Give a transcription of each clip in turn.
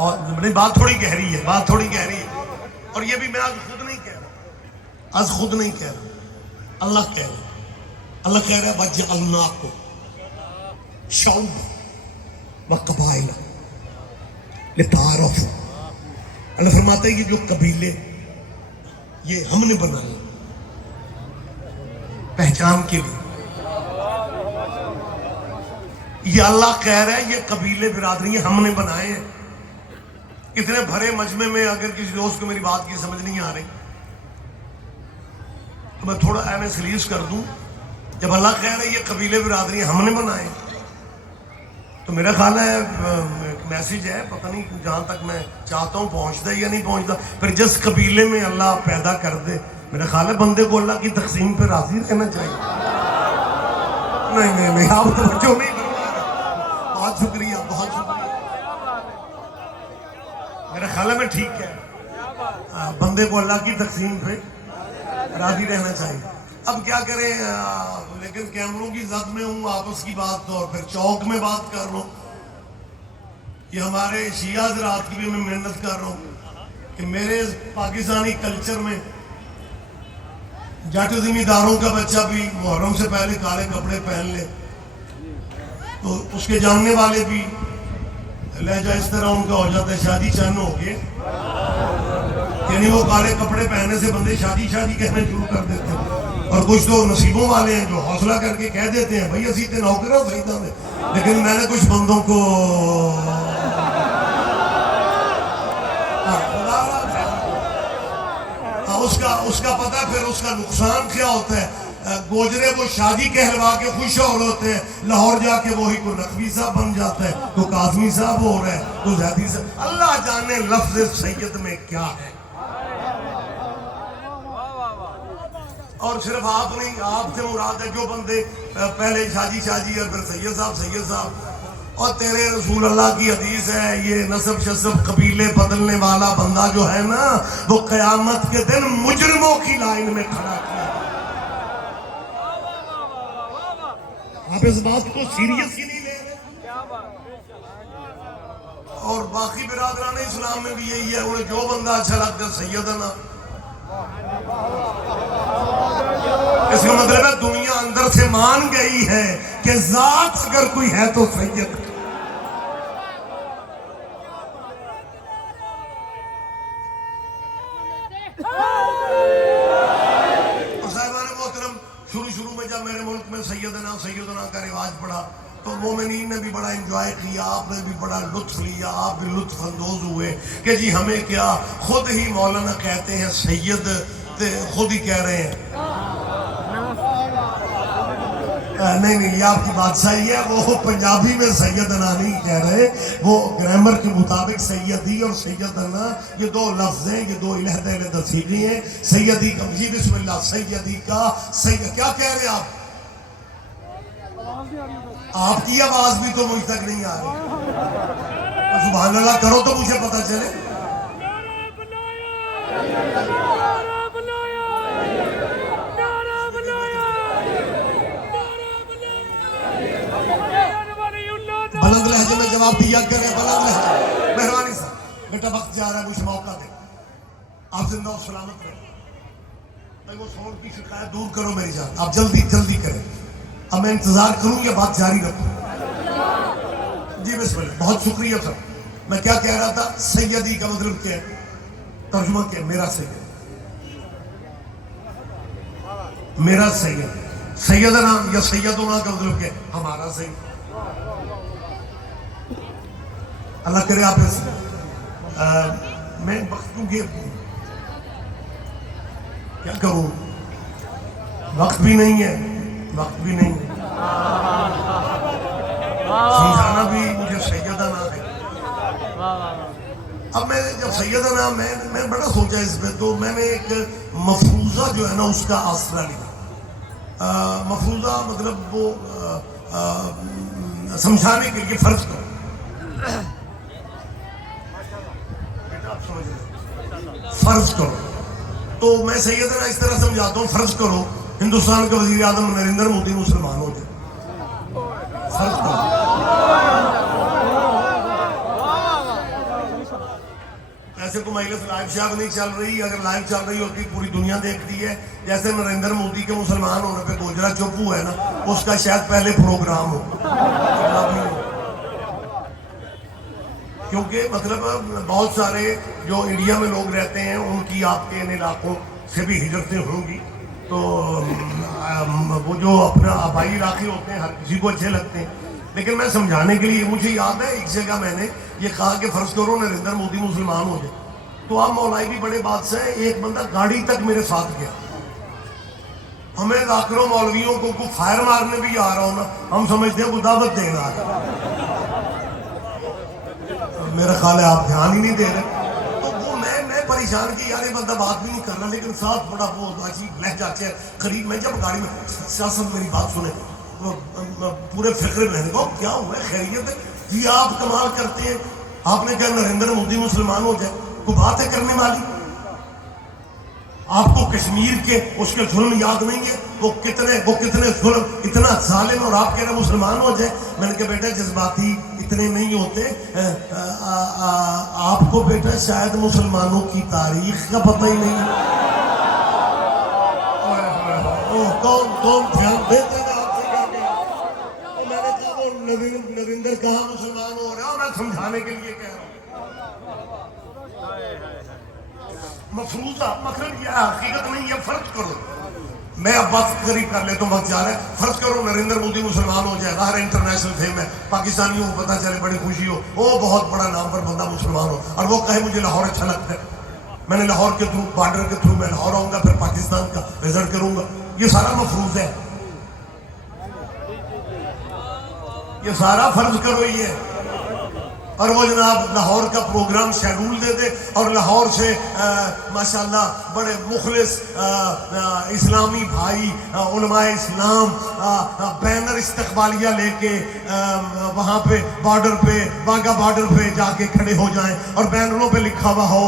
اور بات تھوڑی گہری ہے، بات تھوڑی گہری ہے. اور یہ بھی میں آج خود نہیں کہہ رہا، آج خود نہیں کہہ رہا، اللہ کہہ رہا. اللہ کہہ رہا ہے وَجَعَلْنَاكُمْ شُعُوبًا وَقَبَائِلَ لِتَعَارَفُوا. اللہ فرماتے ہیں کہ جو قبیلے یہ ہم نے بنائے پہچان کے لیے. یہ اللہ کہہ رہا ہے یہ قبیلے برادریاں ہم نے بنائے ہیں. اتنے بھرے مجمع میں اگر کسی دوست کو میری بات کی سمجھ نہیں آ رہی تو میں تھوڑا اہم سلیس کر دوں. جب اللہ کہہ رہا ہے یہ قبیلے برادریاں ہم نے بنائے تو میرا خیال ہے ایک میسیج ہے، پتہ نہیں جہاں تک میں چاہتا ہوں پہنچتا ہے یا نہیں پہنچتا. پھر جس قبیلے میں اللہ پیدا کر دے میرا خیال ہے بندے کو اللہ کی تقسیم پہ راضی رہنا چاہیے. نہیں آپ توجہ نہیں کروا رہے. بہت شکریہ، بہت شکریہ. میرا خیال ہے میں ٹھیک ہے، بندے کو اللہ کی تقسیم پہ راضی رہنا چاہیے. اب کیا کریں، لیکن کیمروں کی زد میں ہوں، آپس کی بات اور پھر چوک میں بات کر رہا ہوں. یہ ہمارے شیعہ حضرات کی بھی میں محنت کر رہا ہوں کہ میرے پاکستانی کلچر میں جاٹ زمینداروں کا بچہ بھی محرم سے پہلے کالے کپڑے پہن لے تو اس کے جاننے والے بھی لہجہ اس طرح ان کا ہو جاتا ہے شادی چن ہو گئے. یعنی وہ کالے کپڑے پہننے سے بندے شادی کہنے شروع کر دیتے ہیں. اور کچھ تو نصیبوں والے ہیں جو حوصلہ کر کے کہہ دیتے ہیں بھائی اسی تے نوکر ہو صحیح تھا. لیکن میں نے کچھ بندوں کو اس کا پتہ پھر اس کا نقصان کیا ہوتا ہے. گوجرے وہ شادی کہلوا کے خوش ہو رہے ہوتے ہیں، لاہور جا کے وہی کو نقوی صاحب بن جاتا ہے، تو کاظمی صاحب ہو رہا ہے، تو زیدی صاحب. اللہ جانے لفظ سید میں کیا ہے. اور صرف آپ نہیں، آپ سے مراد ہے جو بندے پہلے شادی اور پھر سید صاحب. اور تیرے رسول اللہ کی حدیث ہے یہ نسب شسب قبیلے بدلنے والا بندہ جو ہے نا وہ قیامت کے دن مجرموں کی لائن میں کھڑا کیا. آپ اس بات کو سیریس ہی نہیں لے رہے. اور باقی برادران اسلام میں بھی یہی ہے، انہیں جو بندہ اچھا لگتا ہے سیدنا. اس کا مطلب ہے دنیا اندر سے مان گئی ہے کہ ذات اگر کوئی ہے تو سید. شروع میں جب میرے ملک میں سیدنا کا رواج پڑا تو مومنین نے بھی بڑا انجوائے کیا، آپ نے بھی بڑا لطف لیا، آپ بھی لطف اندوز ہوئے کہ جی ہمیں کیا. خود ہی مولانا کہتے ہیں سید، خود ہی کہہ رہے ہیں. نہیں یہ آپ کی بات صحیح ہے. وہ پنجابی میں سیدنا نہیں کہہ رہے، وہ گرامر کے مطابق سیدی اور سیدنا یہ دو لفظ ہیں، یہ دو علیحدہ صیغے ہیں. سیدی کا جی بسم اللہ، سیدی کا سید کیا کہہ رہے آپ؟ آپ کی آواز بھی تو مجھ تک نہیں آ رہی. سبحان اللہ کرو تو مجھے پتہ چلے. بلند لہجے میں جواب دیا کریں، بلند لہجے. مہربانی صاحب بیٹا وقت جا رہا ہے، مجھے موقع دیں. آپ زندہ و سلامت رہیں. وہ ساؤنڈ کی شکایت دور کرو میری جان، آپ جلدی کریں. اب میں انتظار کروں یا بات جاری رکھوں؟ جی بسم اللہ. بہت شکریہ سر. میں کیا کہہ رہا تھا؟ سیدی کا مطلب کیا ہے؟ ترجمہ کیا ہے؟ میرا سید. میرا سید. سیدنا یا سیدنا کا مطلب کیا ہے؟ ہمارا سید. اللہ کرے آپ اس میں وقت کیونکہ کیا کروں، وقت بھی نہیں ہے، سمجھانا بھی مجھے سیدنا ہے. اب میں جب سیدنا میں بڑا سوچا اس میں، تو میں نے ایک مفروضہ جو ہے نا اس کا آسرا لیا. مفروضہ مطلب وہ سمجھانے کے لیے فرض کرو. فرض کرو تو میں سیدنا اس طرح سمجھاتا ہوں. فرض کرو ہندوستان کا وزیر اعظم نریندر مودی مسلمان ہو جائے. فرض کرو جیسے کوئی مجلس لائیو شاپ نہیں چل رہی, اگر لائیو چل رہی ہوتی پوری دنیا دیکھتی ہے. جیسے نریندر مودی کے مسلمان ہونے پہ گوجرا چپ ہوا ہے نا, اس کا شاید پہلے پروگرام ہو. کیونکہ مطلب بہت سارے جو انڈیا میں لوگ رہتے ہیں ان کی آپ کے ان علاقوں سے بھی ہجرتیں ہوں گی, تو وہ جو اپنا آبائی علاقے ہوتے ہیں ہر کسی کو اچھے لگتے ہیں. لیکن میں سمجھانے کے لیے, مجھے یاد ہے ایک جگہ میں نے یہ کہا کہ فرض کرو نریندر مودی مسلمان ہو جائے, تو آپ مولائی بھی بڑے بادشاہ ہیں, ایک بندہ گاڑی تک میرے ساتھ گیا. ہمیں لاکھوں مولویوں کو کوئی فائر مارنے بھی آ رہا ہو نا, ہم سمجھتے ہیں وہ دعوت دینا آ رہا ہے. میرا خیال ہے آپ دھیان ہی نہیں دے رہے. تو وہ میں پریشان کی یار یہ بندہ بات بھی نہیں کر رہا, لیکن ساتھ بڑا وہ عجیب لہجہ سے قریب. میں جب گاڑی میں سیاست میری بات سنے پورے فکر میں نے کہا کیا ہوا ہے, خیریت ہے جی, آپ کمال کرتے ہیں, آپ نے کہا نریندر مودی مسلمان ہو جائے, کوئی بات ہے کرنے والی. آپ کو کشمیر کے اس کے ظلم یاد نہیں ہے, وہ کتنے ظلم, اتنا ظالم, اور آپ کہہ رہے مسلمان ہو جائے. میں نے کہا بیٹا جذباتی اتنے نہیں ہوتے, آپ کو بیٹا شاید مسلمانوں کی تاریخ کا پتہ ہی نہیں ہے. کون دھیان دیتے ہیں آپ سے کہا کہ میں نے کہا وہ نریندر کہاں مسلمان ہو رہا ہے, اور میں سمجھانے کے لیے کہہ رہا ہوں. مفروضہ مطلب یہ حقیقت نہیں ہے. فرض کرو, میں اب وقت قریب کر لیتا ہوں, وقت جا رہا ہے. فرض کرو نریندر مودی مسلمان ہو جائے, باہر انٹرنیشنل فیم ہے, پاکستانیوں کو پتہ چلے, بڑی خوشی ہو, وہ بہت بڑا نام پر بندہ مسلمان ہو, اور وہ کہے مجھے لاہور اچھا لگتا ہے, میں نے لاہور کے تھرو, بارڈر کے تھرو میں لاہور آؤں گا, پھر پاکستان کا وزٹ کروں گا. یہ سارا مفروض ہے, یہ سارا فرض کرو یہ ہے. اور وہ جناب لاہور کا پروگرام شیڈول دے دے, اور لاہور سے ماشاءاللہ بڑے مخلص اسلامی بھائی علماء اسلام بینر استقبالیہ لے کے وہاں پہ بارڈر پہ, واگا بارڈر پہ جا کے کھڑے ہو جائیں, اور بینروں پہ لکھا ہوا ہو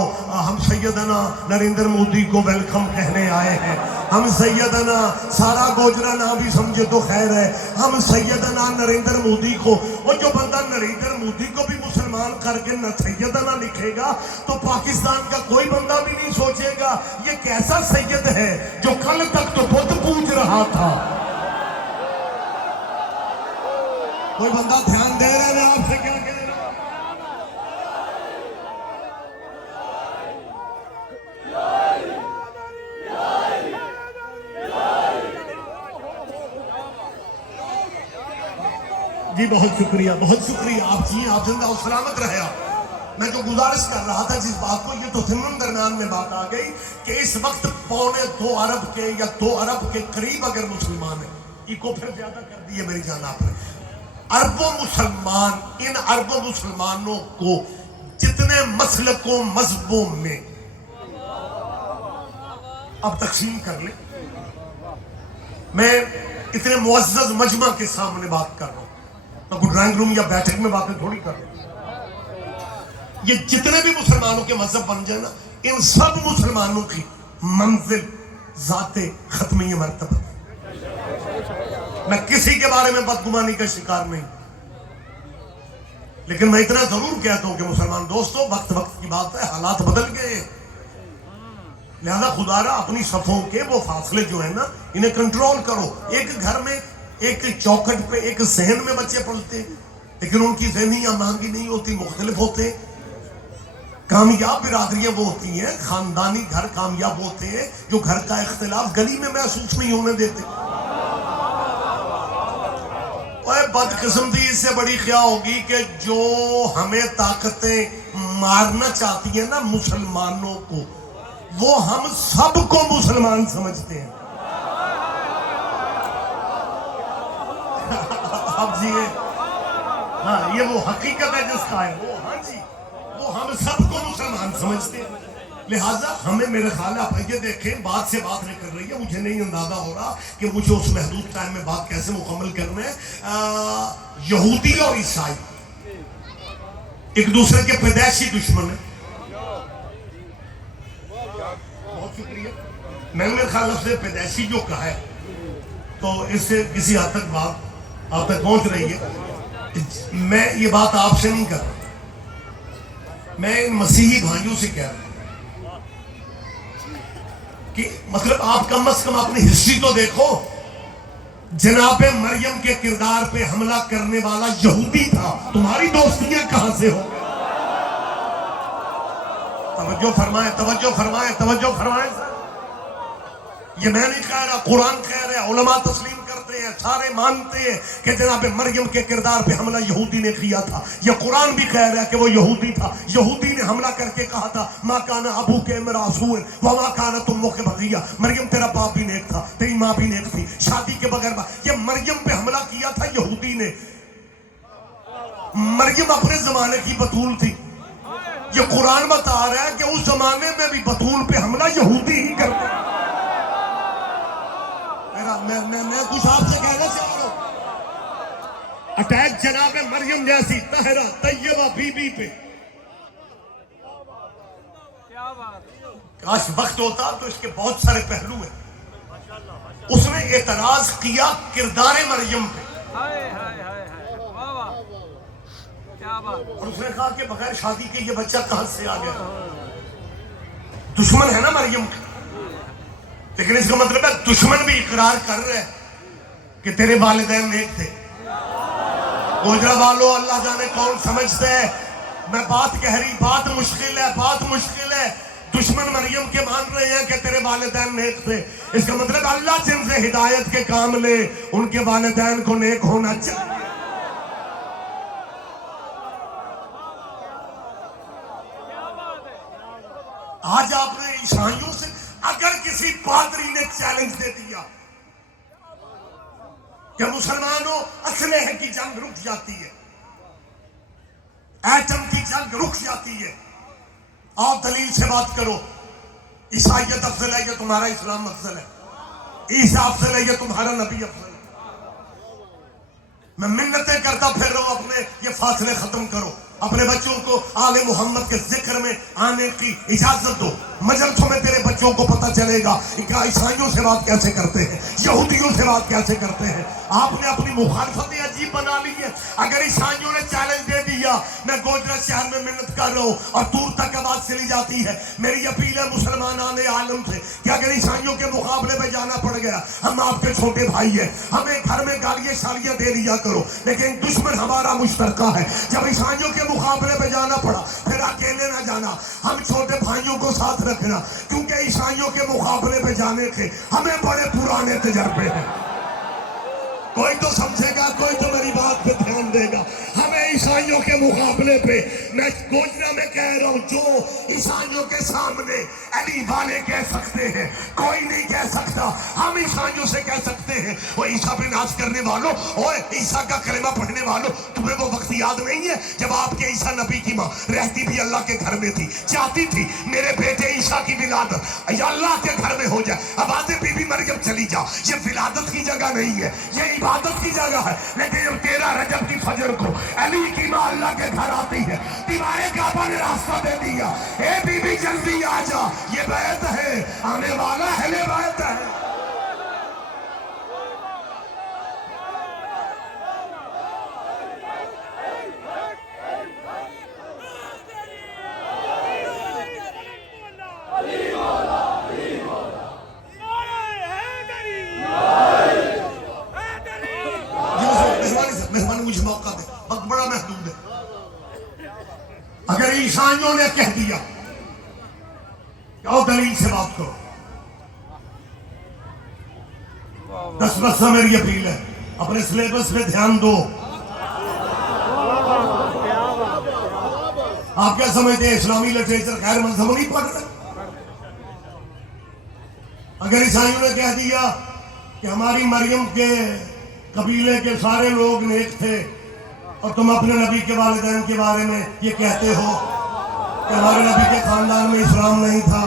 ہم سیدنا نریندر مودی کو ویلکم کہنے آئے ہیں, ہم سیدنا, سارا گوجرا نہ بھی سمجھے تو خیر ہے, ہم سیدنا نریندر مودی کو. اور جو بندہ نریندر مودی کو بھی مسلمان کر کے نہ سیدنا لکھے گا تو پاکستان کا کوئی بندہ بھی نہیں سوچے گا یہ کیسا سید ہے جو کل تک تو بدھ پوج رہا تھا. کوئی بندہ دھیان دے رہے ہیں آپ سے کیا کہہ رہے ہیں؟ جی بہت شکریہ, بہت شکریہ. آپ جی, آپ زندہ و سلامت رہے. آپ میں جو گزارش کر رہا تھا جس بات کو, یہ تو ضمن درمیان میں بات آ گئی کہ اس وقت 2.25 ارب کے یا 2 ارب کے قریب اگر مسلمان ہیں, یہ کو پھر زیادہ کر دیے میری جان آپ نے, اربوں مسلمان, ان اربوں مسلمانوں کو جتنے مسلکوں مذہبوں میں اب تقسیم کر لیں. میں اتنے معزز مجمع کے سامنے بات کر رہا ہوں, میں کوئی ڈرائنگ روم یا بیٹھک میں باتیں تھوڑی کر رہا ہوں. یہ جتنے بھی مسلمانوں کے مذہب بن جائے نا, ان سب مسلمانوں کی منزل ذات ختمی مرتبہ. میں کسی کے بارے میں بدگمانی کا شکار نہیں, لیکن میں اتنا ضرور کہتا ہوں کہ مسلمان دوستوں, وقت کی بات ہے, حالات بدل گئے, لہذا خدا را اپنی صفوں کے وہ فاصلے جو ہیں نا انہیں کنٹرول کرو. ایک گھر میں ایک چوکھٹ پہ ایک ذہن میں بچے پلتے ہیں, لیکن ان کی ذہنی آمانگی نہیں ہوتی, مختلف ہوتے. کامیاب برادریاں وہ ہوتی ہیں, خاندانی گھر کامیاب ہوتے ہیں جو گھر کا اختلاف گلی میں محسوس نہیں ہونے دیتے. اوے بدقسمتی اس سے بڑی کیا ہوگی کہ جو ہمیں طاقتیں مارنا چاہتی ہیں نا مسلمانوں کو, وہ ہم سب کو مسلمان سمجھتے ہیں. اب جی ہاں, یہ وہ حقیقت ہے جس کا ہے وہ, ہاں جی, وہ ہم سب کو مسلمان سمجھتے ہیں. لہٰذا ہمیں, میرے خیال ہے آپ یہ دیکھیں, بات سے بات نکل رہی ہے, مجھے نہیں اندازہ ہو رہا کہ مجھے اس محدود ٹائم میں بات کیسے مکمل کرنا ہے. یہودی اور عیسائی ایک دوسرے کے پیدائشی دشمن ہیں. بہت شکریہ. میں نے میرے خیال سے پیدائشی جو کہا ہے تو اس سے کسی حد تک بات آپ تک پہنچ رہی ہے. میں یہ بات آپ سے نہیں کر رہا, میں ان مسیحی بھائیوں سے کہہ رہا ہوں کہ مطلب آپ کم از کم اپنی ہسٹری تو دیکھو. جناب مریم کے کردار پہ حملہ کرنے والا یہودی تھا. تمہاری دوستیاں کہاں سے ہو؟ توجہ فرمائیں، توجہ فرمائیں، توجہ فرمائیں. یہ میں نہیں کہہ رہا، قرآن کہہ رہا ہے، علماء تسلیم کرتے ہیں، سارے مانتے ہیں کہ جناب مریم کے کردار پہ حملہ یہودی نے کیا تھا. یہ قرآن بھی کہہ رہا ہے کہ وہ یہودی تھا. یہودی نے حملہ کر کے کہا تھا ما کان ابوک امرأ سوء وما کانت امک بغیہ. مریم تیرا باپ بھی نیک تھا، تیری ماں بھی نیک تھی، شادی کے بغیر. یہ مریم پہ حملہ کیا تھا یہودی نے. مریم اپنے زمانے کی بتول تھی. یہ قرآن بتا رہا ہے کہ اس زمانے میں بھی بتول پہ حملہ یہودی ہی کرتے. میں کچھ آپ سے کہنا چاہ رہا ہوں، اٹیک جناب مریم جیسی طاہرہ طیبہ بی بی پہ. کاش وقت ہوتا تو اس کے بہت سارے پہلو ہیں. اس نے اعتراض کیا کردار مریم پہ، اور اس نے کہا کہ بغیر شادی کے یہ بچہ کہاں سے آ گیا. دشمن ہے نا مریم کا، لیکن اس کا مطلب ہے دشمن بھی اقرار کر رہے ہیں کہ تیرے والدین نیک تھے. گوجرا والو اللہ جانے کون سمجھتے ہے. میں بات کہہ رہی، بات مشکل ہے، بات مشکل ہے. دشمن مریم کے مان رہے ہیں کہ تیرے والدین نیک تھے. اس کا مطلب اللہ جن سے ہدایت کے کام لے ان کے والدین کو نیک ہونا چاہیے. آج آپ نے عیسائیوں سے اگر کسی پادری نے چیلنج دے دیا کہ مسلمانوں اسلحے کی جنگ رک جاتی ہے، ایٹم کی جنگ رک جاتی ہے، آپ دلیل سے بات کرو. عیسائیت افضل ہے یا تمہارا اسلام افضل ہے؟ عیسیٰ افضل ہے یا تمہارا نبی افضل ہے؟ میں منتیں کرتا پھر رہا ہوں، اپنے یہ فاصلے ختم کرو. اپنے بچوں کو آل محمد کے ذکر میں آنے کی اجازت دو. مجلسوں میں تیرے بچوں کو پتہ چلے گا کہ عیسائیوں سے بات کیسے کرتے ہیں، یہودیوں سے بات کیسے کرتے ہیں. آپ نے اپنی مخالفتیں عجیب بنا لی ہے. اگر عیسائیوں نے چیلنج دے دیا، میں گوجرا شہر میں منت کر رہا ہوں اور دور تک آواز چلی جاتی ہے. میری اپیل ہے مسلمانان عالم سے کہ اگر عیسائیوں کے مقابلے میں جانا پڑ گیا، ہم آپ کے چھوٹے بھائی ہیں، ہمیں گھر میں گالیاں شالیاں دے لیا کرو، لیکن دشمن ہمارا مشترکہ ہے. جب عیسائیوں کے مقابلے پہ جانا پڑا پھر اکیلے نہ جانا، ہم چھوٹے بھائیوں کو ساتھ رکھنا، کیونکہ عیسائیوں کے مقابلے پہ جانے کے ہمیں بڑے پرانے تجربے ہیں. کوئی تو سمجھے گا، کوئی تو میری بات پہ دھیان دے گا. ہمیں عیسائیوں کے مقابلے پہ، میں گوجرا میں کہہ رہا ہوں، جو عیسائیوں کے سامنے علی والے کہہ سکتے ہیں کوئی نہیں کہہ سکتا. ہم عیسائیوں سے کہہ سکتے ہیں وہ عیسیٰ پہ ناز کرنے والوں، اوے عیسیٰ کا کلمہ پڑھنے والوں، تمہیں وہ وقت یاد نہیں ہے جب آپ کے عیسیٰ نبی کی ماں رہتی بھی اللہ کے گھر میں تھی، چاہتی تھی میرے بیٹے عیسیٰ کی ولادت یا اللہ کے گھر میں ہو جائے. آواز بی بی مریم چلی جا، یہ ولادت کی جگہ نہیں ہے، یہ عبادت کی جگہ ہے. لیکن جب 13 رجب کی فجر کو علی کی ماں اللہ کے گھر آتی ہے، دیوارے کعبہ نے راستہ دے دیا، اے بی بی جلدی آ جا، یہ بیعت ہے، آنے والا اہل بیعت ہے. مہربانی مجھے موقع دے، وقت بڑا محدود ہے. اگر عیسائیوں نے کہہ دیا کہ آؤ دلیل سے بات کرو، 10 بس میری اپیل ہے، اپنے سلیبس پہ دھیان دو. آپ کیا سمجھتے ہیں اسلامی لٹریچر غیر مذہب نہیں پڑھ رہے؟ اگر عیسائیوں نے کہہ دیا کہ ہماری مریم کے قبیلے کے سارے لوگ نیک تھے اور تم اپنے نبی کے والدین کے بارے میں یہ کہتے ہو کہ ہمارے نبی کے خاندان میں اسلام نہیں تھا،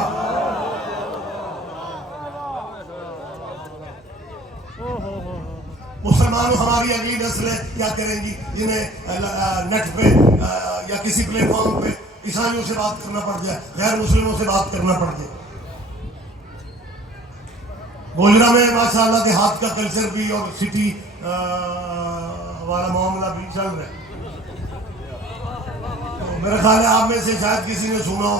مسلمان ہماری اگلی نسلیں کیا کریں گی جنہیں نیٹ پہ یا کسی پلیٹ فارم پہ عیسائیوں سے بات کرنا پڑ جائے، غیر مسلموں سے بات کرنا پڑ جائے. گوجرا میں ماشاءاللہ دیہات کا کلچر بھی اور سٹی والا معاملہ بھی چل رہا ہے. میرا خیال ہے آپ میں سے شاید کسی نے سنا ہو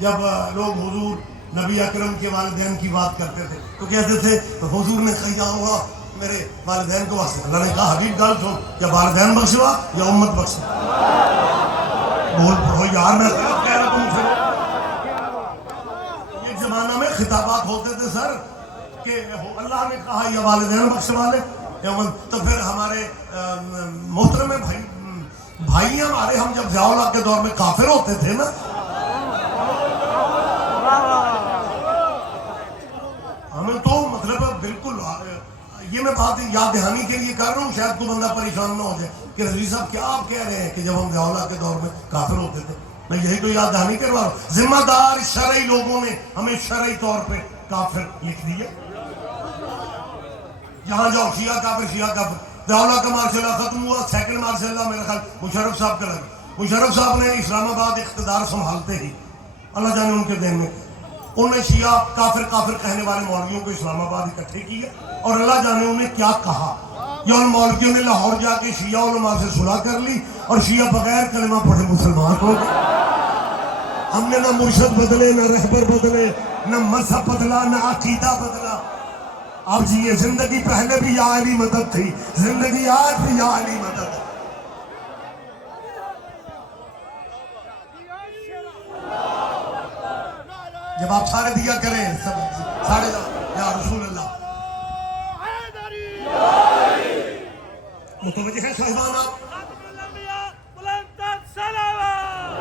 جب لوگ حضور نبی اکرم کے والدین کی بات کرتے تھے تو کہتے تھے حضور نے کہا ہوا میرے والدین کو واسطے. اللہ نے کہا حبیب گل سن, یا والدین بخشوا یا امت بخشوا. بول پڑھو یار, میں کہہ رہا تم سے. ایک زمانہ میں خطابات ہوتے تھے سر کہ اللہ نے کہا یا والدین بخشوا لے یا امت. تو پھر ہمارے محترم بھائی ہمارے, ہم جب ضیاء الحق کے دور میں کافر ہوتے تھے نا, ہمیں تو مطلب بالکل یہ میں بات یاد دہانی کے لیے کر رہا ہوں, شاید کوئی بندہ پریشان نہ ہو جائے کہ رضوی صاحب کیا آپ کہہ رہے ہیں کہ جب ہم ضیاء الحق کے دور میں کافر ہوتے تھے. میں یہی تو یاد دہانی کروا رہا ہوں. ذمہ دار شرعی لوگوں نے ہمیں شرعی طور پہ کافر لکھ دیا. یہاں جاؤ شیعہ کافر شیعہ کافر. ضیاء الحق کا مارشاء اللہ ختم ہوا, سیکنڈ مارشاء اللہ میرا خیال مشرف صاحب کا لگا. مشرف صاحب نے اسلام آباد اقتدار سنبھالتے ہی, اللہ جانے ان کے دین میں, انہوں نے شیعہ کافر کافر کہنے والے مولویوں کو اسلام آباد اکٹھے کیا, اور اللہ جانے انہیں کیا کہا. یا ان مولویوں نے لاہور جا کے شیعہ علماء سے صلح کر لی اور شیعہ بغیر کلمہ پڑھے مسلمان ہو گئے. ہم نے نہ مرشد بدلے, نہ رہبر بدلے, نہ مذہب بدلا, نہ عقیدہ بدلا. آپ جی یہ زندگی پہلے بھی یا علی مدد تھی, زندگی آج بھی یا علی مدد ہے. جب آپ سارے دیا کریں سارے یا رسول اللہ متوجہ ہے صاحبان آپ.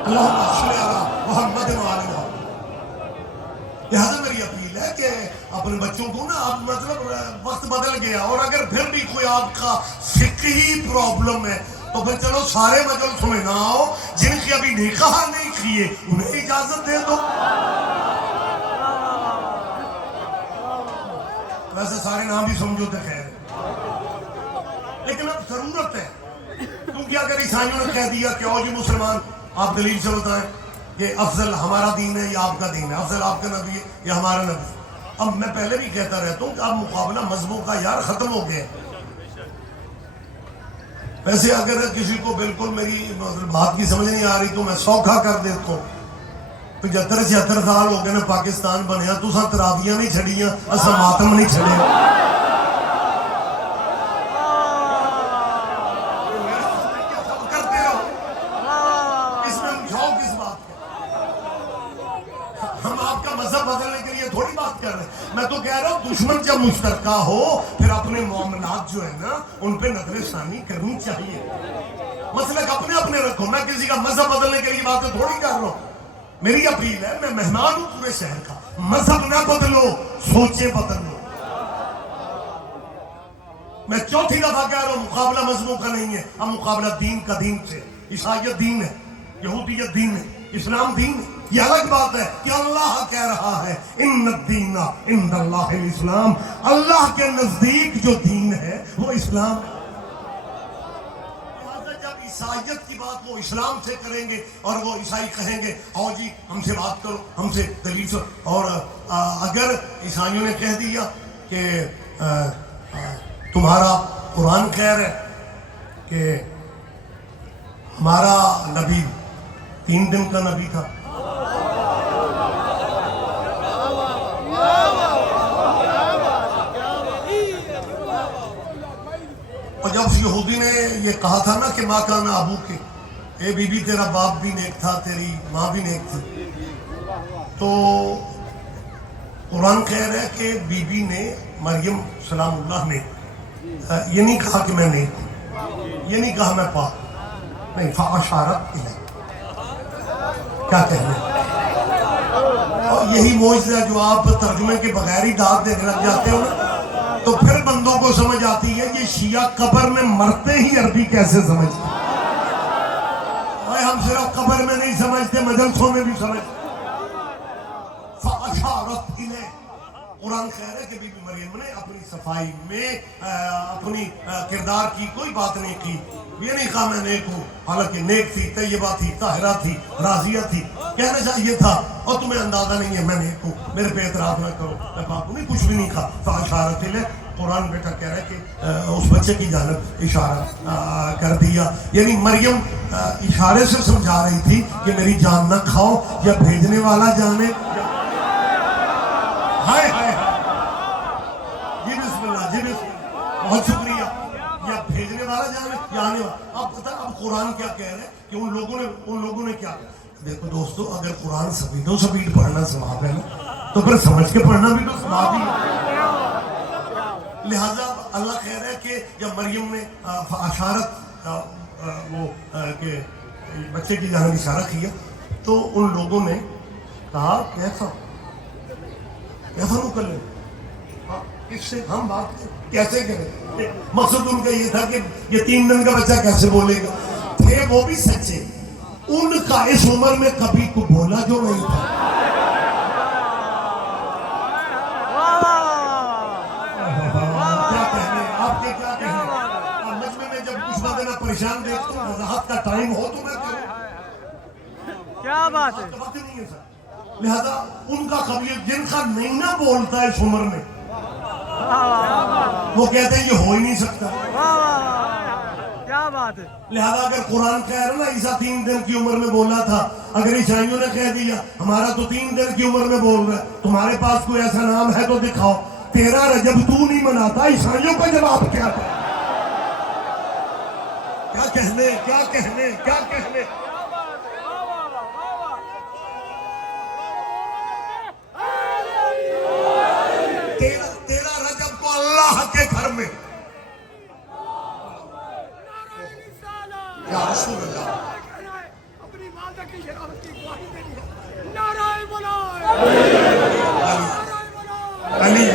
اللہم صلی علی محمد وعلی محمد. لہذا میری اپیل ہے کہ اپنے بچوں کو نا, آپ مطلب وقت بدل گیا, اور اگر پھر بھی کوئی آپ کا فقہی پرابلم ہے تو پھر چلو سارے مجلسوں میں نہ آؤ, جن کی ابھی نکاح نہیں کیے انہیں اجازت دے دو. ویسے سارے نام بھی سمجھو تو خیر, لیکن اب ضرورت ہے, کیونکہ اگر عیسائیوں نے کہہ دیا کہ او جی مسلمان آپ دلیل سے بتائیں کہ افضل ہمارا دین ہے یا آپ کا دین ہے, افضل آپ کا نبی ہے یا ہمارا نبی ہے. اب میں پہلے بھی کہتا رہتا ہوں کہ اب مقابلہ مذہبوں کا یار ختم ہو گیا. ویسے اگر کسی کو بالکل میری بات کی سمجھ نہیں آ رہی تو میں سوکھا کر دیتا ہوں. 75-76 سال ہو گئے نا پاکستان بنیا, تو ساں تراویاں نہیں چھڑیاں, اساں ماتم نہیں چھڑے. کرتے رہو, اس میں شوق کس بات کا. ہم آپ کا مذہب بدلنے کے لیے تھوڑی بات کر رہے ہیں. میں تو کہہ رہا ہوں دشمن جب مشترکہ ہو پھر اپنے معاملات جو ہے نا ان پہ نظر ثانی کرنی چاہیے. مسلک اپنے اپنے رکھو, میں کسی کا مذہب بدلنے کے لیے باتیں تھوڑی کر رہا ہوں. میری اپیل ہے, میں مہمان ہوں پورے شہر کا, مذہب نہ بدلو, سوچیں بدل لو. میں چوتھی دفعہ کہہ رہا ہوں مقابلہ مذہبوں کا نہیں ہے, اب مقابلہ دین کا دین سے. عیسائیت دین ہے, یہودیت دین ہے, اسلام دین ہے. یہ الگ بات ہے کہ اللہ کہہ رہا ہے ان الدین عند اللہ الاسلام, اللہ کے نزدیک جو دین ہے وہ اسلام ہے. عیسائیت کی بات وہ اسلام سے کریں گے اور وہ عیسائی کہیں گے آؤ جی ہم سے بات کرو, ہم سے دلیل سے. اور اگر عیسائیوں نے کہہ دیا کہ تمہارا قرآن کہہ رہا ہے کہ ہمارا نبی 3 دن کا نبی تھا, اور جب یہودی نے یہ کہا تھا نا کہ ماں کان ابو کے, اے بی بی تیرا باپ بھی نیک تھا, تیری ماں بھی نیک تھی, تو قرآن کہہ رہا ہے کہ بی بی نے مریم سلام اللہ نے یہ نہیں کہا کہ میں نیک ہوں, یہ نہیں کہا میں پاک نہیں, فاشارت الیہ, کیا کہنا. اور یہی معجزہ ہے جو آپ ترجمے کے بغیر ہی داد دینے لگ جاتے ہو نا, تو پھر بندوں کو سمجھ آتی ہے یہ شیعہ قبر میں مرتے ہی عربی کیسے سمجھتے. ہم صرف قبر میں نہیں سمجھتے, مجلسوں میں بھی سمجھتے. فاشارت الیہ, قرآن کہہ رہا ہے کہ بی بی مریم نے اپنی صفائی میں اپنی کردار کی کوئی بات نہیں کی. یہ نہیں کہا میں نیک ہوں، حالانکہ نیک تھی، طیبہ تھی، طاہرہ تھی، راضیہ تھی. کہنا چاہیے تھا اور تمہیں اندازہ نہیں ہے میں نیک ہوں، میرے پہ اعتراف نہ کرو، میں پاک ہوں. نہیں، کچھ بھی نہیں کہا. فاشارت الیہ، قرآن بیٹا کہہ رہا ہے کہ اس بچے کی جانب اشارہ کر دیا. یعنی مریم اشارے سے سمجھا رہی تھی کہ میری جان نہ کھاؤ، یا بھیجنے والا جانے. ہائے ہائے جی بسم اللہ، جی بسم اللہ، بہت شکریہ. یا بھیجنے والا جانے یا آنے والا. اب پتہ اب قرآن کیا کہہ رہے ہیں کہ ان لوگوں نے کیا کہا. دیکھو دوستو، اگر قرآن سپیڈ پڑھنا ثواب ہے نا، تو پھر سمجھ کے پڑھنا بھی تو ثواب ہی ہے. لہذا اللہ کہہ رہا ہے کہ جب مریم نے اشارت وہ کہ بچے کی جانب اشارہ کیا، تو ان لوگوں نے کہا کیسا مکلم، اس سے ہم بات کیسے کریں. مقصد ان کا یہ تھا کہ یہ 3 دن کا بچہ کیسے بولے گا. تھے وہ بھی سچے، ان کا اس عمر میں کبھی کو بولا جو نہیں تھا. پریشان دیکھتا ہوں، وضاحت کا ٹائم ہو تو میں کروں. کیا بات ہے. وقت نہیں ہے سر. لہذا ان کا قبیل جن کا نہیں نہ بولتا ہے اس عمر میں، وہ کہتے ہیں یہ ہو ہی نہیں سکتا. کیا بات ہے. لہذا اگر قرآن کہہ رہا نا عیسیٰ 3 دن کی عمر میں بولا تھا، اگر عیسائیوں نے کہہ دیا ہمارا تو 3 دن کی عمر میں بول رہا ہے، تمہارے پاس کوئی ایسا نام ہے تو دکھاؤ. 13 رجب تو نہیں مناتا، عیسائیوں کا جواب کیا تھا. کیا کہنے. 13 رجب کو اللہ کے گھر میں. یا رسول اللہ، اپنی والدہ کی شرافت کی گواہی دینی ہے. نعرہ بلائے علی.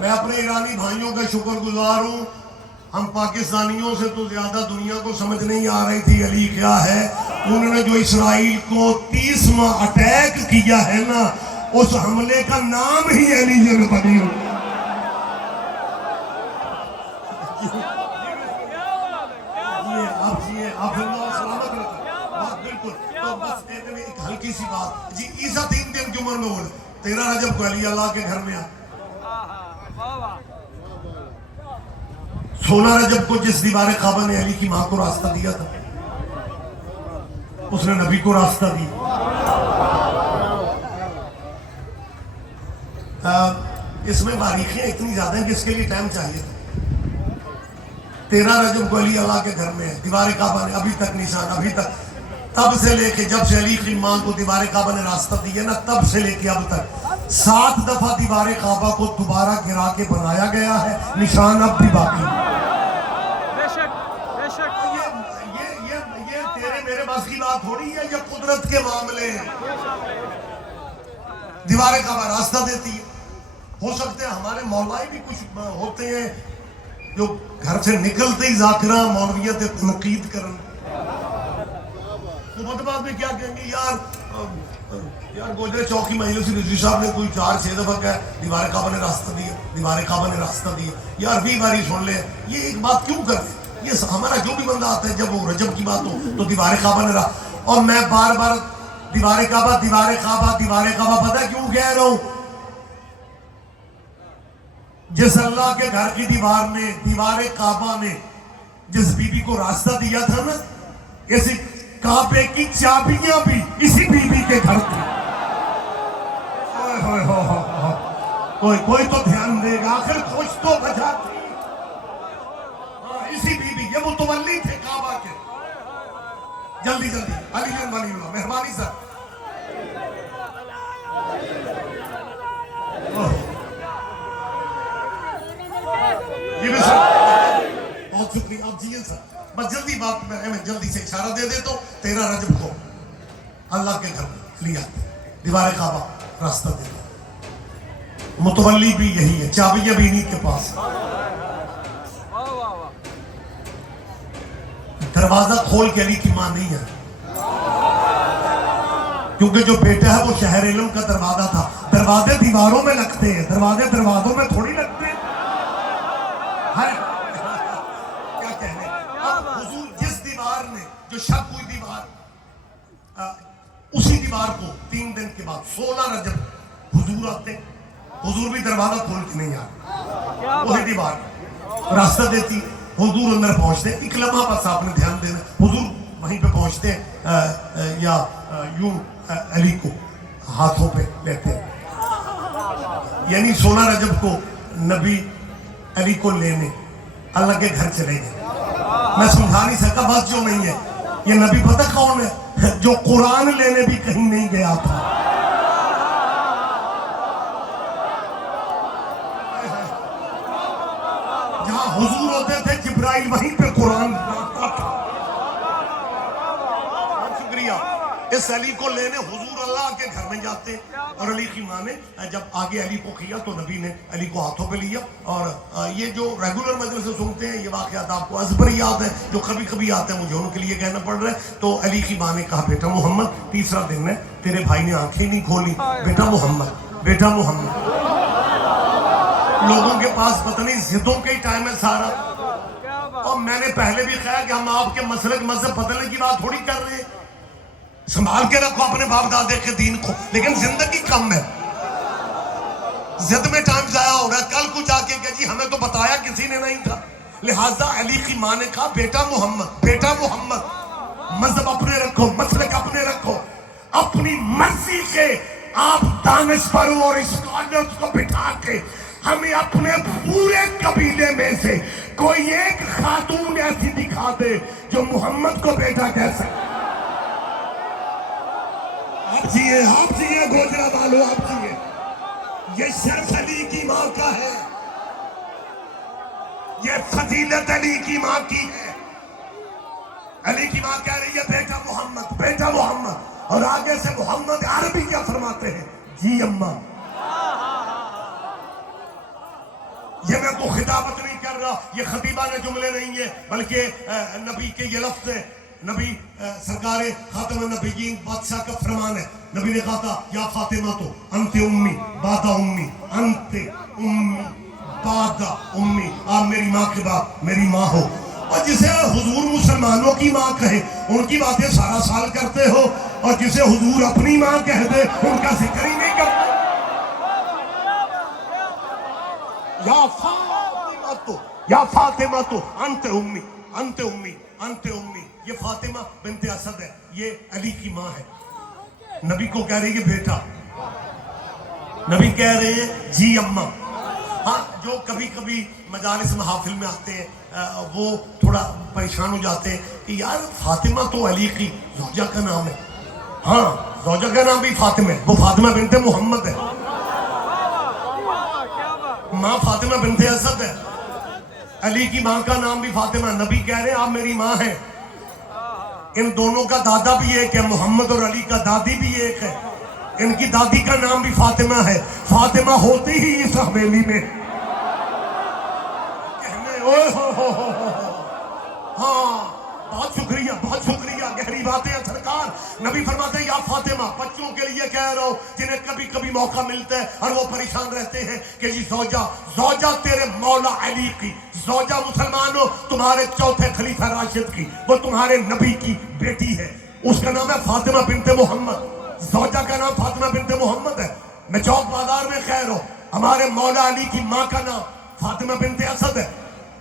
میں اپنے ایرانی بھائیوں کا شکر گزار ہوں. ہم پاکستانیوں سے تو زیادہ دنیا کو سمجھ نہیں آ رہی تھی علی کیا ہے. انہوں نے جو اسرائیل کو 30واں اٹیک کیا ہے نا، اس حملے کا نام ہی علی نے بنی. آپ سلامت رکھیں. بالکل. تو بس ایک ہلکی سی بات جی. عیسیٰ 3 دن کی عمر میں ہوئے، 13 رجب کو علی اللہ کے گھر میں آ. 16 رجب کو جس دیوار کعبہ نے علی کی ماں کو راستہ دیا تھا، اس نے نبی کو راستہ دیا. اس میں باریکیاں اتنی زیادہ ہیں کہ اس کے لیے ٹائم چاہیے تھا. 13 رجب کو علی اللہ کے گھر میں ہے. دیوار کعبہ نے ابھی تک نشان، ابھی تک تب سے لے کے جب سے علی کی ماں کو دیوار کعبہ نے راستہ دیا نا، تب سے لے کے اب تک 7 دفعہ دیوار کعبہ کو دوبارہ گرا کے بنایا گیا ہے. نشان اب بھی باقی ہے. یہ تیرے میرے بس کی بات تھوڑی ہے، یہ قدرت کے معاملے ہیں. دیوار کعبہ راستہ دیتی ہے. ہو سکتے ہیں ہمارے مولائی بھی کچھ ہوتے ہیں جو گھر سے نکلتے ہی ذاکرہ مولویت تنقید کرن. تو مطلب میں کیا کہیں گے، یار گوجرے چوکی مجلس رضوی صاحب نے کوئی 4-6 دفعہ کہا دیوار کعبہ نے راستہ دیا، دیوار کعبہ نے راستہ دیا. یار 20 باری سن لے. یہ ایک بات کیوں کر رہے؟ یہ ہمارا جو بھی بندہ آتا ہے جب وہ رجب کی بات ہو تو دیوار کعبہ نے راستہ. اور میں بار بار دیوار کعبہ پتہ کیوں کہہ رہا ہوں؟ جس اللہ کے گھر کی دیوار کعبہ نے جس بی بی کو راستہ دیا تھا نا، اسی کعبے کی چابیاں بھی اسی بی بی کے گھر تھی. کوئی تو دھیان دے گا، آخر کچھ تو وجہ تھی. اسی بی بی، یہ متولی تھے کعبہ کے. جلدی علی جان ولی اللہ، مہربانی سر. بہت شکریہ. آپ جی سر، بس جلدی بات میں جلدی سے اشارہ دے دیتا ہوں. 13 رجب کو اللہ کے گھر میں لیا دیوار کعبہ راستہ دے دیا. متولی بھی یہی ہے، چابیاں بھی انہیں کے پاس. دروازہ کھول کے علی کی ماں نہیں آتی، کیونکہ جو بیٹا ہے وہ شہر علم کا دروازہ تھا. دروازے دیواروں میں لگتے ہیں، دروازے دروازوں میں تھوڑی لگتے ہیں. کیا کہنے. اب حضور جس دیوار نے جو شب ہوئی دیوار، اسی دیوار کو 3 دن کے بعد 16 رجب حضور آتے. حضور بھی دروازہ کھول کے نہیں آتے، وہی دیوار راستہ دیتی. حضور اندر پہنچتے. ایک لمحہ بس آپ نے دھیان دینا، حضور وہیں پہ پہنچتے یا یوں علی کو ہاتھوں پہ لیتے. یعنی 16 رجب کو نبی علی کو لینے اللہ کے گھر چلے گئے. میں سمجھا نہیں سکا بات جو نہیں ہے. یہ نبی پتہ کون ہے؟ جو قرآن لینے بھی کہیں نہیں گیا تھا. جہاں حضور ہوتے تھے جبرائیل وہیں پہ قرآن لاتا تھا. شکریہ. اس علی کو لینے حضور اللہ کے گھر میں جاتے، اور علی کی ماں نے جب آگے علی کو کیا تو نبی نے علی کو ہاتھوں پہ لیا. اور یہ جو ریگولر مجلس سے سنتے ہیں یہ واقعات آپ کو ازبر یاد ہے، جو کبھی کبھی آتے ہیں مجھے ان کے لیے کہنا پڑ رہا ہے. تو علی کی ماں نے کہا بیٹا محمد 3 دن ہے، تیرے بھائی نے آنکھیں نہیں کھولی. بیٹا محمد، بیٹا محمد. لوگوں کے پاس پتہ نہیں ضدوں کے ہی ٹائم ہے سارا. اور میں نے پہلے بھی کہا کہ ہم آپ کے مسلک مذہب بدلنے کی بات تھوڑی کر رہے ہیں. سنبھال کے رکھو اپنے باپ دادے کے دین کو، لیکن زندگی کم ہے. ضد میں ٹائم ضائع ہو رہا ہے. کل کو جا کے کہ جی ہمیں تو بتایا کسی نے نہیں تھا. لہٰذا علی کی ماں نے کہا بیٹا محمد، بیٹا محمد، مذہب اپنے رکھو، مسلک اپنے رکھو. اپنی مرضی کے آپ دانشوروں اور اسکالرز کو بٹھا کے ہمیں اپنے پورے قبیلے میں سے کوئی ایک خاتون ایسی دکھا دے جو محمد کو بیٹا کہہ سکے. آپ جیئے گوجرا والو، آپ جیئے. یہ شرف علی کی ماں کا ہے، یہ فضیلت علی کی ماں کی ہے. علی کی ماں کہہ رہی ہے بیٹا محمد، بیٹا محمد. اور آگے سے محمد عربی کیا فرماتے ہیں؟ جی اماں. یہ میں کو خطابت نہیں کر رہا، یہ خطیبہ نے جملے نہیں ہے، بلکہ نبی کے یہ لفظ ہے. نبی سرکار خاتم النبیین بادشاہ کا فرمان ہے. نبی نے کہا تھا یا فاطمہ تو انت امی بعد امی، انت امی بعد امی. آپ میری ماں کے بعد میری ماں ہو. اور جسے حضور مسلمانوں کی ماں کہے ان کی باتیں سارا سال کرتے ہو، اور جسے حضور اپنی ماں کہہ دے ان کا ذکر ہی نہیں کرتے. یا فاطمہ تو، یا فاطمہ تو انت امی، انت امی، انت امی. یہ فاطمہ بنت اسد ہے، یہ علی کی ماں ہے. نبی کو کہہ رہی ہے بیٹا. نبی کہہ رہے ہیں جی اماں. ہاں جو کبھی کبھی مجالس محافل میں آتے ہیں وہ تھوڑا پریشان ہو جاتے ہیں کہ یار فاطمہ تو علی کی زوجہ کا نام ہے. ہاں زوجہ کا نام بھی فاطمہ ہے، وہ فاطمہ بنت محمد ہے. ماں فاطمہ بنت اسد ہے. علی کی ماں کا نام بھی فاطمہ. نبی کہہ رہے ہیں آپ میری ماں ہیں. ان دونوں کا دادا بھی ایک ہے، محمد اور علی کا دادی بھی ایک ہے. ان کی دادی کا نام بھی فاطمہ ہے. فاطمہ ہوتی ہی اس حویلی میں ہاں. بہت شکریہ، بہت شکریہ، گہری باتیں ہیں سرکار. نبی فرماتے ہیں یا فاطمہ، بچوں کے لیے کہہ رہا ہوں جنہیں کبھی کبھی موقع ملتا ہے اور وہ پریشان رہتے ہیں کہ جی زوجہ تیرے مولا علی کی، زوجہ مسلمانوں تمہارے چوتھے خلیفہ راشد کی، وہ تمہارے نبی کی بیٹی ہے، اس کا نام ہے فاطمہ بنت محمد. زوجہ کا نام فاطمہ بنت محمد ہے. میں چوک بازار میں کہہ رہا ہوں ہمارے مولا علی کی ماں کا نام فاطمہ بنت اسد ہے.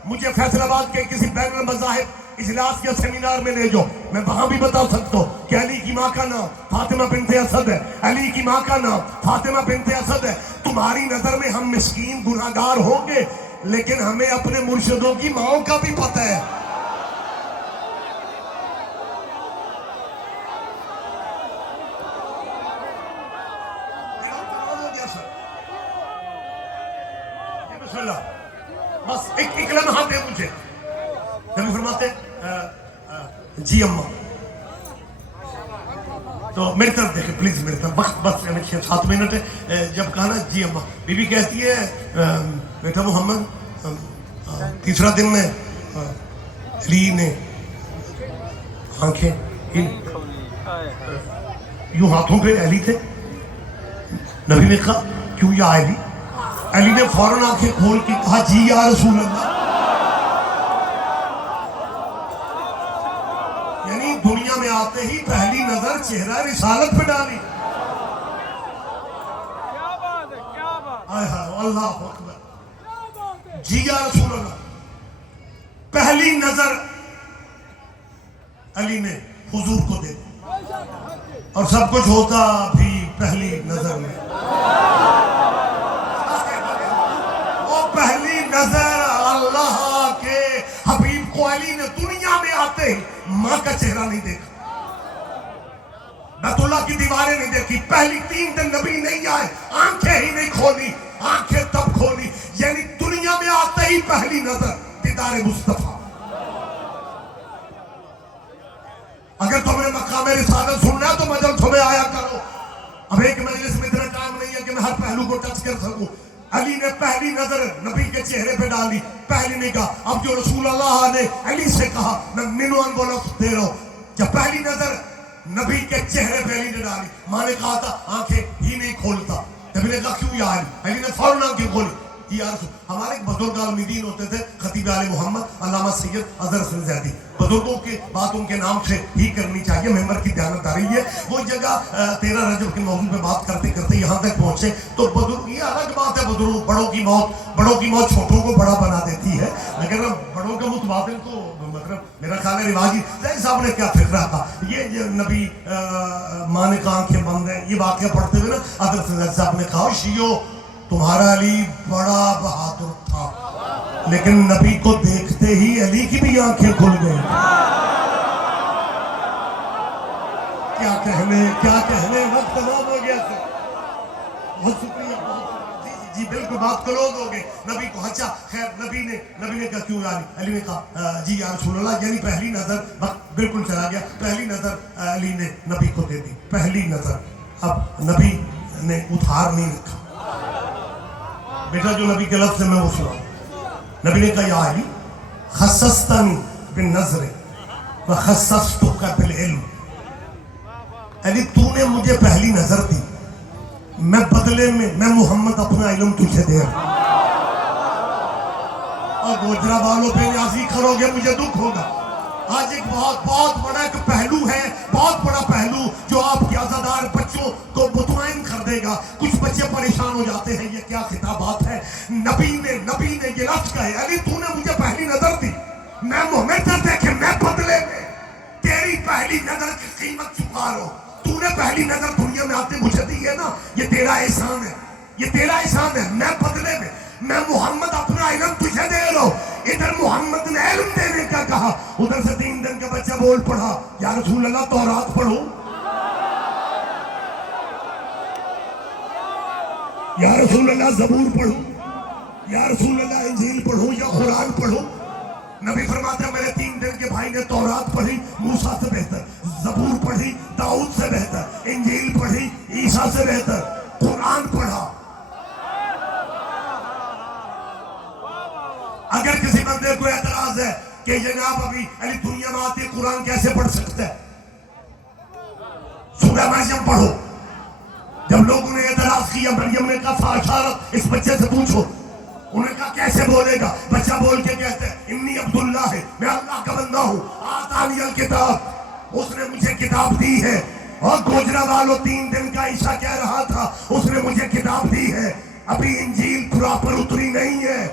مجھے فیصل آباد کے کسی بین المذاہب اجلاس یا سیمینار میں لے جاؤ، میں وہاں بھی بتا سکتا ہوں کہ علی کی ماں کا نام فاطمہ بنت اسد ہے. علی کی ماں کا نام فاطمہ بنت اسد ہے. تمہاری نظر میں ہم مسکین گناہگار ہوں گے، لیکن ہمیں اپنے مرشدوں کی ماؤں کا بھی پتہ ہے. بس ایک لمحہ دے مجھے. نبی فرماتے جی اماں. تو میری طرف دیکھیں پلیز، میری طرف. وقت بس 7 منٹ ہے. جب کہا نا جی اماں، بی بی کہتی ہے بیٹا محمد 3 دن میں علی نے آنکھیں یوں ہاتھوں پہ علی تھے. نبی نے کہا کیوں یا علی؟ علی نے فوراً آنکھیں کھول کے کہا جی یا رسول اللہ. یعنی دنیا میں آتے ہی پہلی نظر چہرہ رسالت پہ ڈالی. آئے ہاں اللہ اکبر. جی یا رسول اللہ. پہلی نظر علی نے حضور کو دے دی. اور سب کچھ ہوتا بھی پہلی نظر میں. وہ پہلی نظر اللہ کے حبیب کو علی نے دنیا میں آتے ہی ماں کا چہرہ نہیں دیکھا, بیت اللہ کی دیواریں نہیں دیکھی. پہلی 3 دن نبی نہیں آئے, آنکھیں ہی نہیں کھولی. آنکھیں تب کھولی یعنی دنیا میں آتے ہی پہلی نظر دیدار مصطفیٰ. اگر تمہیں مقام رسالت سننا ہے تو مجلس میں آیا کرو. اب ایک مجلس میں اتنا ٹائم نہیں ہے کہ میں ہر پہلو کو ٹچ کر سکوں. علی نے پہلی نظر نبی کے چہرے پہ ڈالی, پہلی نہیں کہا. اب جو رسول اللہ نے علی سے کہا, میں منوان کو لفظ دے رہا ہوں, جب پہلی نظر نبی کے چہرے پہ علی نے ڈالی, ماں نے کہا تھا آنکھیں ہی نہیں کھولتا. نبی نے کہا کیوں یا علی؟ علی نے فوراً آنکھیں کھولی. یا رسول. ہمارے ایک بزرگ عالمدین ہوتے تھے خطیب آل محمد علامہ سید اظہر حسن زیدی. بزرگوں کی بات ان کے نام سے ہی کرنی چاہیے, ممبر کی دیانتداری ہے. وہ جگہ 13 رجب کے موضوع پہ بات کرتے کرتے یہاں تک پہنچے تو بزرگ, یہ الگ بات ہے بزرگ بڑوں کی موت چھوٹوں کو بڑا بنا دیتی ہے, لیکن بڑوں کا متبادل تو مطلب میرا خیال ہے رواج ہی. صاحب نے کیا فکرہ تھا, یہ نبی ماں نے کہا آنکھیں بند ہیں, یہ واقعہ پڑھتے ہوئے نا اظہر حسن صاحب نے کہا شیعو تمہارا علی بڑا بہادر تھا, لیکن نبی کو دیکھتے ہی علی کی بھی آنکھیں کھل گئی. کیا کہنے وقت تمام ہو گیا تھا. بہت شکریہ. جی بالکل بات کلوز ہو گئے. نبی کو اچھا خیر نبی نے کہا کیوں علی؟ علی نے کہا جی یا رسول اللہ. یعنی پہلی نظر وقت بالکل چلا گیا. پہلی نظر علی نے نبی کو دے دی, پہلی نظر. اب نبی نے ادھار نہیں رکھا. بیٹا جو نبی کے لفظ سے میں وہ سنا. نبی نے کہا یا علی خصصتنی بالنظر وخصصتک بالعلم. علی تو نے مجھے پہلی نظر دی, میں بدلے میں محمد اپنا علم تجھے دے رہا. اور گوجرا والوں پہ نیازی کرو گے مجھے دکھ ہوگا. آج ایک بہت بڑا ایک پہلو ہے, بہت بڑا پہلو جو آپ کے عزادار بچوں کو مطمئن کر دے گا. کچھ بچے پریشان ہو جاتے ہیں, یہ کیا خطابات ہے. نبی نے یہ لفظ کہے علی تو نے مجھے پہلی نظر دی, میں محمد دیکھے میں بدلے میں تیری پہلی نظر کی قیمت چکا رہا ہوں. تو نے پہلی نظر دنیا میں آتے مجھے دی ہے نا, یہ تیرا احسان ہے, یہ تیرا احسان ہے. میں بدلے میں محمد اپنا علم تجھے دے رہا ہوں. ادھر محمد نے علم دینے کا کہا, ادھر سے 3 دن کا بچہ بول پڑا یا رسول اللہ تورات پڑھو, یا رسول اللہ زبور پڑھو, یا رسول اللہ انجیل پڑھو یا قرآن پڑھو. نبی فرماتے ہیں میرے 3 دن کے بھائی نے تورات پڑھی, موسیٰ سے بہتر. زبور پڑھی, داؤد سے بہتر. انجیل پڑھی, عیسیٰ سے بہتر. قرآن پڑھا. اگر کسی بندے کو اعتراض ہے کہ جناب ابھی علی دنیا میں آتی قرآن کیسے پڑھ سکتا ہے, سورہ مریم پڑھو. جب لوگوں نے اعتراض کیا, مریم نے کہا فاشارت, اس بچے سے پوچھو. انہوں نے کہا کیسے بولے گا؟ بچہ بول کے کہتے ہیں انی عبداللہ ہے, میں اللہ کا بندہ ہوں. آتانی الکتاب, اس نے مجھے کتاب دی ہے. اور گوجرا والوں 3 دن کا عیسیٰ کہہ رہا تھا اس نے مجھے کتاب دی ہے. ابھی انجیل پراپر اتری نہیں ہے.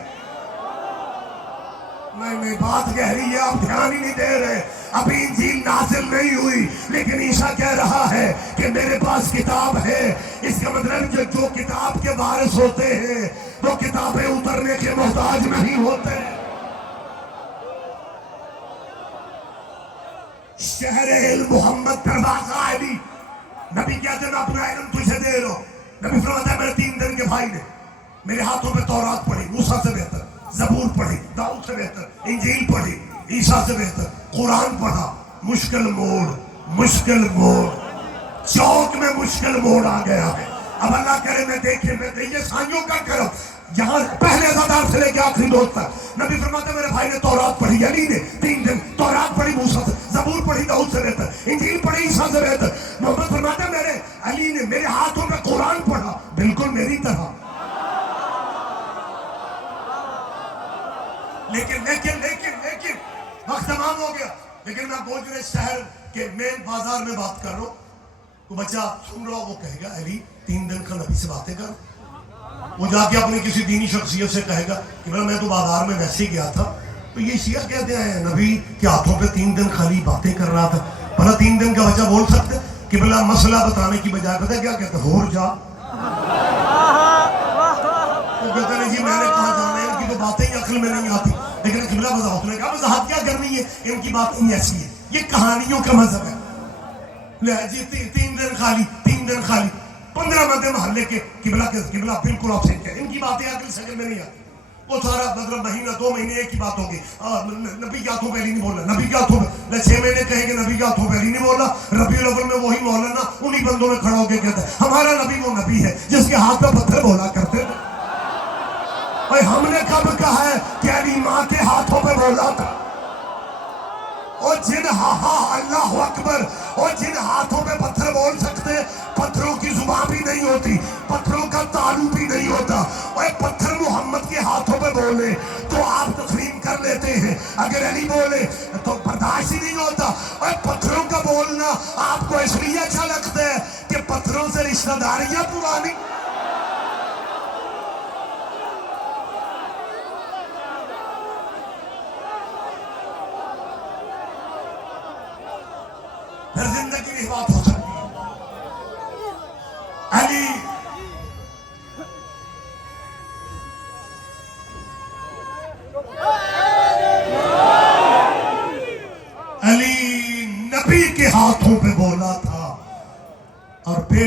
نہیں بات گہری ہے, آپ دھیان ہی نہیں دے رہے. ابھی انجیل نازل نہیں ہوئی, لیکن عیسیٰ کہہ رہا ہے کہ میرے پاس کتاب ہے. اس کا مطلب جو کتاب کے وارث ہوتے ہیں وہ کتابیں اترنے کے محتاج نہیں ہوتے. شہر علم محمد دروازہ علی. نبی کہتے ہیں میں اپنا علم تجھے دے رہا ہوں. نبی فرماتا ہے میرے 3 دن کے بھائی نے میرے ہاتھوں میں تورات پڑھی, موسیٰ سے بہتر. زبور پڑھی, داؤد سے بہتر. انجیل پڑھی, عیسیٰ سے بہتر. قرآن پڑھا. مشکل موڑ چوک میں مشکل موڑ آ گیا ہے. اب اللہ کرے میں دیکھے یہ سائیوں کا کرم. یہاں پہلے عزادار سے لے کے آخری دوست تک نبی فرماتے میرے بھائی نے تورات پڑھی, علی نے 3 دن تورات پڑھی, موسیٰ سے. زبور پڑھی, داؤد سے بہتر, انجیل پڑھی عیسیٰ سے بہتر. محمد فرماتے ہیں میرے علی نے میرے ہاتھوں میں قرآن پڑھا, بالکل میری طرح. لیکن وقت تمام ہو گیا. لیکن میں گوجرے شہر کے مین بازار میں بات کر رہا ہوں, تو بچہ سن رہا وہ کہے گا علی 3 دن کا نبی سے باتیں کر. وہ جا کے اپنی کسی دینی شخصیت سے کہے گا کہ میں تو بازار میں ویسے ہی گیا تھا, تو یہ شیعہ کہتے ہیں نبی کے ہاتھوں پہ 3 دن خالی باتیں کر رہا تھا. بھلا 3 دن کا بچہ بول سکتے کہ بھلا مسئلہ بتانے کی بجائے پتہ ہے کیا کہتے ہیں, ہور جا. وہ کہتے ہیں جی میں نے کہاں جانا ہے, ان کی تو باتیں ہی عقل میں نہیں آتی. لیکن قبلہ وضاحت نے کہا وضاحت کیا کرنی ہے, ان کی بات نہیں ایسی ہے, یہ کہانیوں کا مذہب ہے. جی 3 دن خالی 3 دن خالی 15 بندے محلے کے قبلہ بالکل اپسیٹ ہے. ان کی باتیں عقل سمجھ میں نہیں آتی. وہ سارا مطلب مہینہ 2 مہینے ایک ہی بات ہوگی, نبی کے ہاتھوں پہ علی نہیں بولنا, نبی کے ہاتھوں پہ 6 مہینے کہیں گے نبی کے ہاتھوں پہ علی نہیں بولنا. ربیع الاول میں وہی مولانا انہی بندوں میں کھڑا ہو کے کہتا ہے ہمارا نبی وہ نبی ہے جس کے ہاتھ پہ پتھر بولا کرتے تھے. بھائی ہم نے کب کہا ہے کہ علی ماں کے ہاتھوں پہ بولا تھا؟ اور جن اللہ اکبر, اور جن ہاتھوں پہ پتھر بول سکتے, پتھروں کی زبان بھی نہیں ہوتی, پتھروں کا تعلق بھی نہیں ہوتا. اور پتھر محمد کے ہاتھوں پہ بولے تو آپ تسلیم کر لیتے ہیں, اگر علی بولے تو برداشت ہی نہیں ہوتا. اور پتھروں کا بولنا آپ کو اس لیے اچھا لگتا ہے کہ پتھروں سے رشتہ داریاں پرانی. پھر زندگی نہیں بات ہو سکتی. علی نبی کے ہاتھوں پہ بولا تھا اور بیٹا